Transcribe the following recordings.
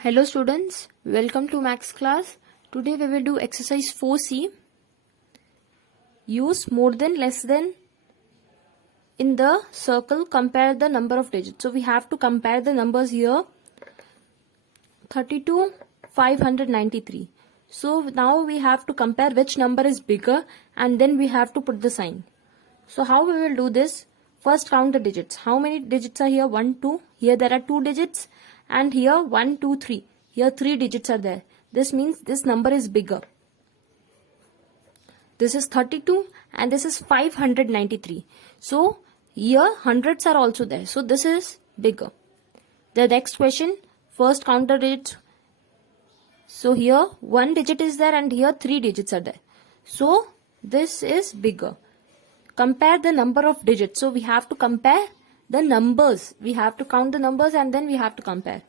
Hello students, welcome to Max class. Today we will do exercise 4C. Use more than less than in the circle, compare the number of digits. So we have to compare the numbers here. 32, 593. So now we have to compare which number is bigger and then we have to put the sign. So how we will do this? First count the digits. How many digits are here? 1, 2. Here there are 2 digits. And here 1, 2, 3. Here 3 digits are there. This means this number is bigger. This is 32 and this is 593. So here hundreds are also there. So this is bigger. The next question, first count the digits. So here 1 digit is there and here 3 digits are there. So this is bigger. Compare the number of digits. So we have to compare the numbers. We have to count the numbers and then we have to compare.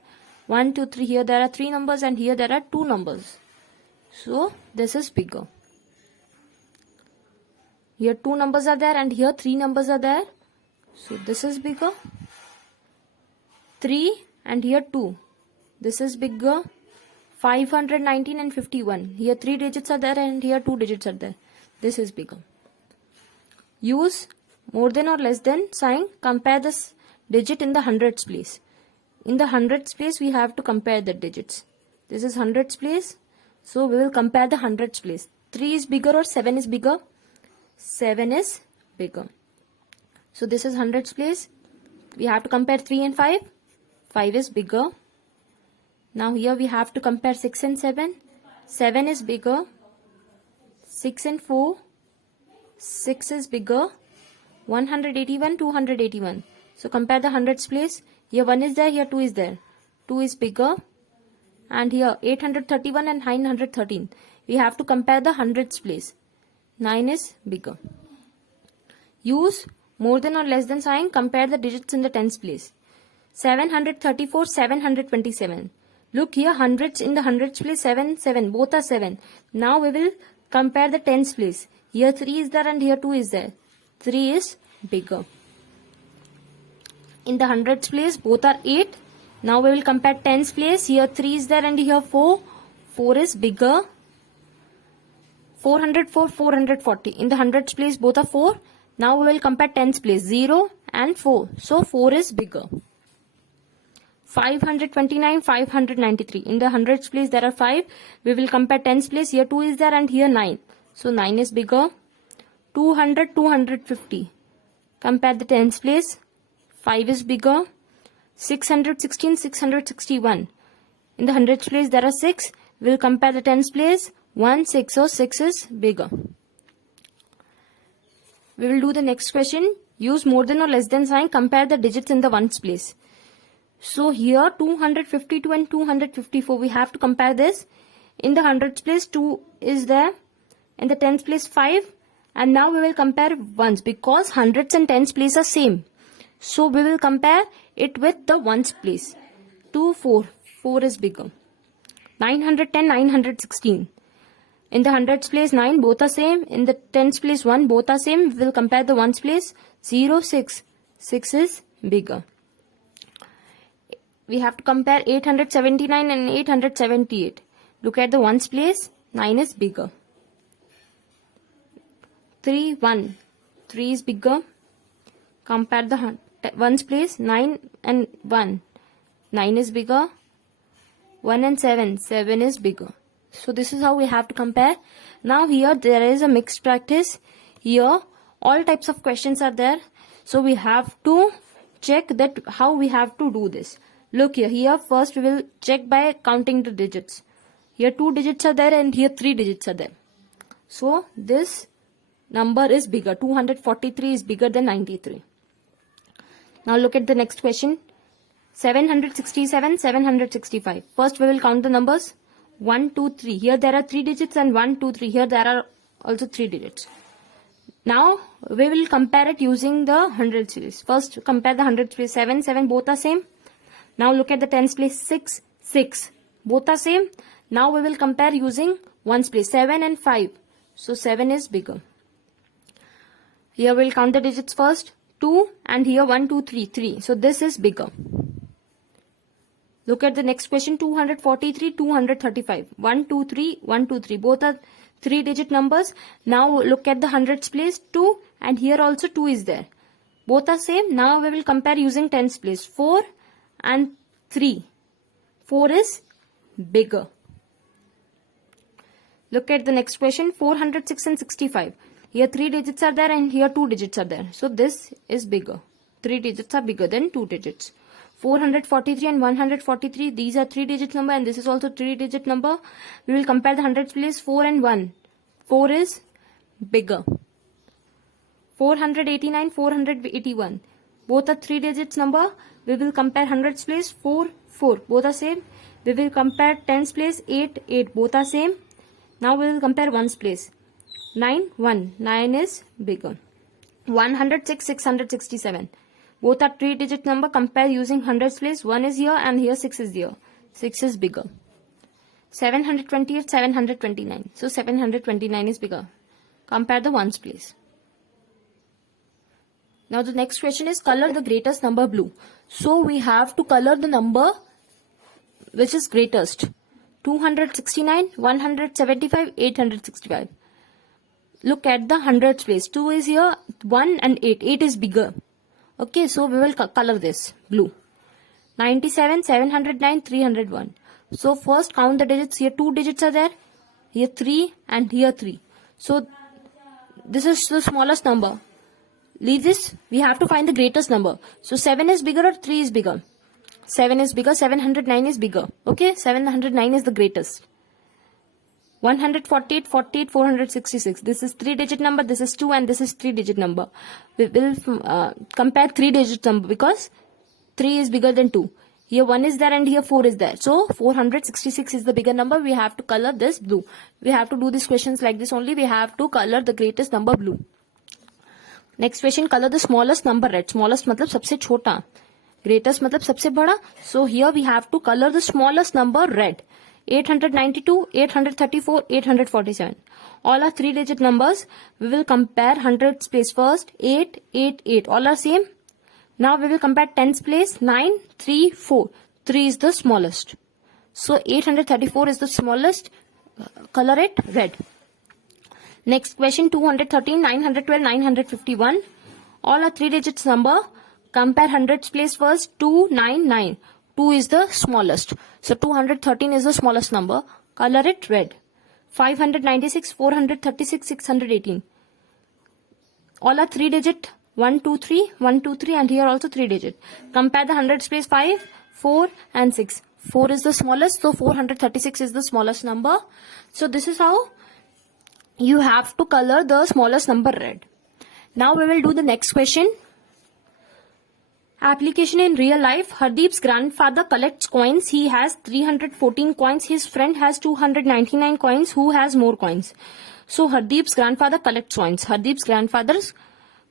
1, 2, 3. Here there are 3 numbers and here there are 2 numbers. So this is bigger. Here 2 numbers are there and here 3 numbers are there. So this is bigger. 3 and here 2. This is bigger. 519 and 51. Here 3 digits are there and here 2 digits are there. This is bigger. Use more than or less than sign. Compare this digit in the hundreds place. In the hundreds place, we have to compare the digits. This is hundreds place. So we will compare the hundreds place. 3 is bigger or 7 is bigger? 7 is bigger. So this is hundreds place. We have to compare 3 and 5. 5 is bigger. Now here we have to compare 6 and 7. 7 is bigger. 6 and 4. 6 is bigger. 181, 281. So compare the hundreds place. Here 1 is there, here 2 is there. 2 is bigger. And here 831 and 913. We have to compare the hundreds place. 9 is bigger. Use more than or less than sign. Compare the digits in the tens place. 734, 727. Look here, hundreds in the hundreds place, 7, 7. Both are 7. Now we will compare the tens place. Here 3 is there and here 2 is there. 3 is bigger. In the hundreds place, both are 8. Now we will compare tens place. Here 3 is there and here 4. 4 is bigger. 404, 440. In the hundreds place, both are 4. Now we will compare tens place. 0 and 4. So 4 is bigger. 529, 593. In the hundreds place, there are 5. We will compare tens place. Here 2 is there and here 9. So 9 is bigger. 200, 250. Compare the tens place. 5 is bigger. 616, 661. In the hundreds place, there are 6. We will compare the tens place. 1, 6. So 6 is bigger. We will do the next question. Use more than or less than sign. Compare the digits in the ones place. So here 252 and 254. We have to compare this. In the hundreds place, 2 is there. In the tens place, 5. And now we will compare ones because hundreds and tens place are same. So we will compare it with the ones place. 2, 4. 4 is bigger. 910, 916. In the hundreds place, 9. Both are same. In the tens place, 1. Both are same. We will compare the ones place. 0, 6. 6 is bigger. We have to compare 879 and 878. Look at the ones place. 9 is bigger. 3, 1. 3 is bigger. Compare the ones place. 9 and 1. 9 is bigger. 1 and 7. 7 is bigger. So this is how we have to compare. Now here there is a mixed practice. Here all types of questions are there. So we have to check that how we have to do this. Look here. Here first we will check by counting the digits. Here 2 digits are there and here 3 digits are there. So this number is bigger. 243 is bigger than 93. Now look at the next question. 767, 765. First we will count the numbers. 1, 2, 3. Here there are 3 digits and 1, 2, 3. Here there are also 3 digits. Now we will compare it using the hundreds place. First compare the hundreds place. 7, 7. Both are same. Now look at the tens place. 6, 6. Both are same. Now we will compare using ones place. 7 and 5. So 7 is bigger. Here we will count the digits first. 2 and here 1, 2, 3, 3. So this is bigger. Look at the next question. 243, 235. 1, 2, 3, 1, 2, 3. Both are 3-digit numbers. Now look at the hundreds place. 2 and here also 2 is there. Both are same. Now we will compare using tens place. 4 and 3. 4 is bigger. Look at the next question. 406 and 65. Here 3 digits are there and here 2 digits are there. So this is bigger. 3 digits are bigger than 2 digits. 443 and 143. These are 3-digit number and this is also 3-digit number. We will compare the hundreds place. 4 and 1. 4 is bigger. 489, 481. Both are 3 digits number. We will compare hundreds place. 4, 4. Both are same. We will compare tens place. 8, 8. Both are same. Now we will compare ones place. 9, 1. 9 is bigger. 106, 667. Both are 3-digit number. Compare using hundreds place. 1 is here and here 6 is here. 6 is bigger. 728, 729. So 729 is bigger. Compare the ones place. Now the next question is color the greatest number blue. So we have to color the number which is greatest. 269, 175, 865. Look at the hundreds place. 2 is here, 1 and 8. 8 is bigger. Okay, so we will color this blue. 97, 709, 301. So first count the digits. Here 2 digits are there. Here 3 and here 3. So this is the smallest number. Leave this. We have to find the greatest number. So 7 is bigger or 3 is bigger? 7 is bigger. 709 is bigger. Okay, 709 is the greatest. 148, 48, 466. This is 3-digit number. This is 2 and this is 3-digit number. We will compare 3-digit number because 3 is bigger than 2. Here 1 is there and here 4 is there. So 466 is the bigger number. We have to color this blue. We have to do these questions like this only. We have to color the greatest number blue. Next question, color the smallest number red. Smallest मतलब सबसे छोटा. Greatest मतलब सबसे बड़ा. So here we have to color the smallest number red. 892, 834, 847. All are 3-digit numbers. We will compare hundreds place first. 8, 8, 8. All are same. Now we will compare tens place. 9, 3, 4. 3 is the smallest. So 834 is the smallest. Color it red. Next question, 213, 912, 951. All are 3 digits number. Compare hundreds place first. 2, 9, 9. 2 is the smallest. So 213 is the smallest number. Color it red. 596, 436, 618. All are 3 digit. 1, 2, 3, 1, 2, 3 and here also 3 digit. Compare the hundreds place 5, 4 and 6. 4 is the smallest. So 436 is the smallest number. So this is how you have to color the smallest number red. Now we will do the next question. Application in real life. Hardeep's grandfather collects coins. He has 314 coins. His friend has 299 coins. Who has more coins? So Hardeep's grandfather collects coins. Hardeep's grandfather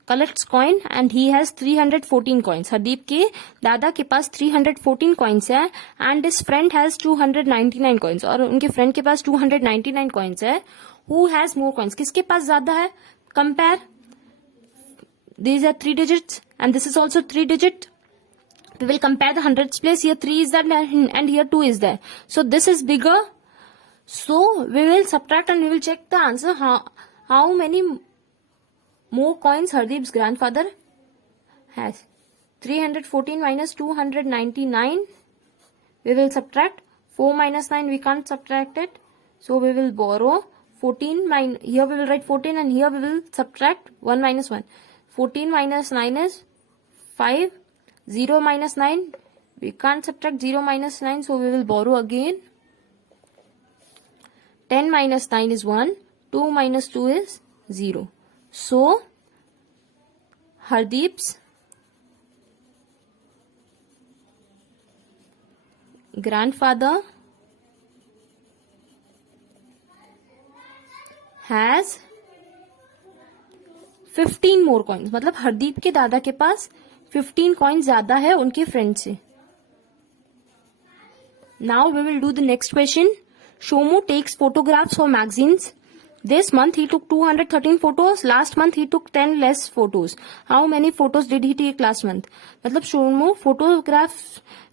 collects coin and he has 314 coins. Hardeep के दादा के पास 314 coins है and his friend has 299 coins. और उनके friend के पास 299 coins है. Who has more coins? किसके पास ज्यादा है? Compare. These are 3 digits and this is also 3 digit. We will compare the hundreds place. Here 3 is there and here 2 is there. So this is bigger. So we will subtract and we will check the answer. How many more coins Hardeep's grandfather has? 314 minus 299. We will subtract. 4 minus 9 we can't subtract it. So we will borrow 14. Here we will write 14 and here we will subtract 1 minus 1. 14 minus 9 is 5. 0 minus 9. We can't subtract 0 minus 9. So we will borrow again. 10 minus 9 is 1. 2 minus 2 is 0. So Hardeep's grandfather has 15 more coins. मतलब हरदीप के दादा के पास 15 coins ज्यादा है उनके friend से. Now we will do the next question. Shomu takes photographs for magazines. This month he took 213 photos. Last month he took 10 less photos. How many photos did he take last month? मतलब Shomu photograph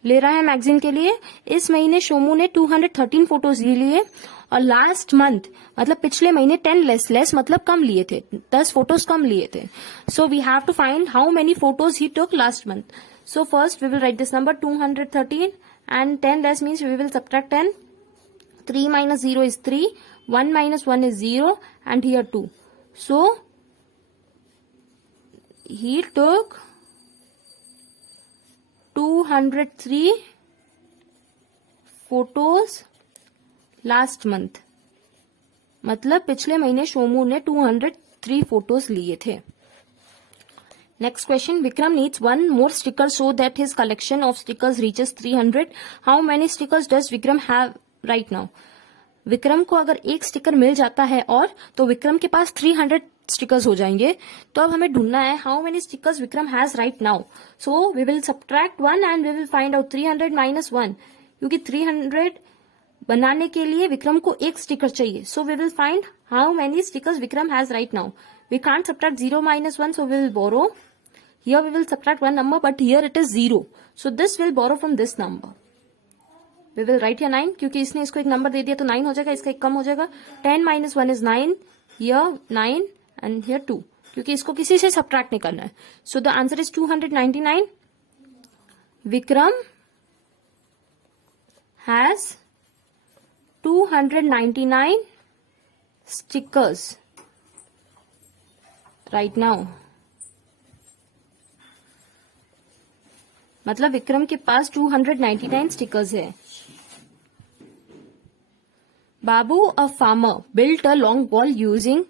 ले रहा है magazine के लिए. इस महीने शोमू ने 213 photos ले लिए और लास्ट मंथ मतलब पिछले महीने 10 लेस मतलब कम लिए थे, 10 फोटोज कम लिए थे. So we have to find how many photos he took last month. So first we will write this number 213 and 10 less means we will subtract 10. 3 minus 0 is 3. 1 minus 1 is 0 and here 2. So he took 203 photos last month. मतलब पिछले महीने शोमू ने 203 photos लिए थे. Next question. Vikram needs one more sticker so that his collection of stickers reaches 300. How many stickers does Vikram have right now? Vikram को अगर एक sticker मिल जाता है और तो विक्रम के पास 300 स्टिकर्स हो जाएंगे. तो अब हमें ढूंढना है how many stickers Vikram has right now. So we will subtract 1 and we will find out 300 minus 1, क्योंकि 300 बनाने के लिए विक्रम को एक स्टिकर चाहिए. So we will find how many stickers Vikram has right now. We can't subtract 0 minus 1, so we will borrow. Here we will subtract one number, but here it is 0. So this will borrow from this number. We will write here 9, क्योंकि इसने इसको एक number दे दिया तो 9 हो जाएगा, इसका एक कम हो जाएगा. 10 minus 1 is 9. Here 9 and here 2, क्योंकि इसको किसी से subtract नहीं करना है. So the answer is 299. Vikram has 299 stickers right now. मतलब विक्रम के पास 299 स्टिकर्स है. Babu a farmer built a long wall using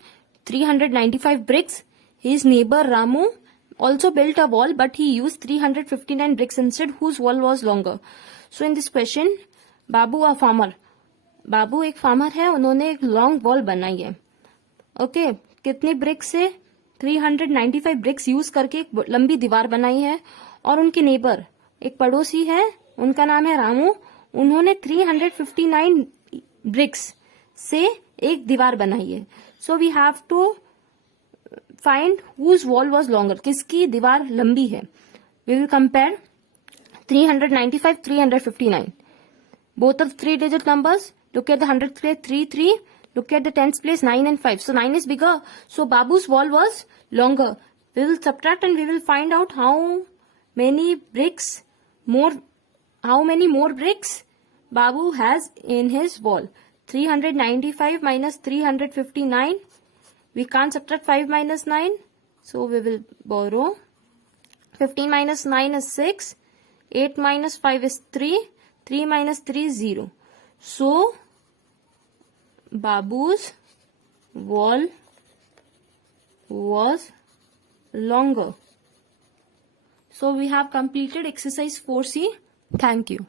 395 bricks. His neighbor Ramu also built a wall, but he used 359 bricks instead, whose wall was longer. So in this question, Babu a farmer, Babu एक farmer है, उन्होंने एक long wall बनाई है. Okay, कितने BRICS से? 395 BRICS use करके एक लंबी दीवार बनाई है. और उनके नेबर एक पड़ोसी है, उनका नाम है रामू, उन्होंने 359 ब्रिक्स से एक दीवार बनाई है. So we have to find whose wall was longer, किसकी दीवार लंबी है. We will compare 395 359. Both of 3 digit numbers. Look at the 100th place 3 3. Look at the 10th place 9 and 5. So 9 is bigger. So Babu's wall was longer. We will subtract and we will find out how many more bricks Babu has in his wall. 395 minus 359. We can't subtract 5 minus 9. So we will borrow. 15 minus 9 is 6. 8 minus 5 is 3. 3 minus 3 is 0. So Babu's wall was longer. So we have completed exercise 4C. Thank you.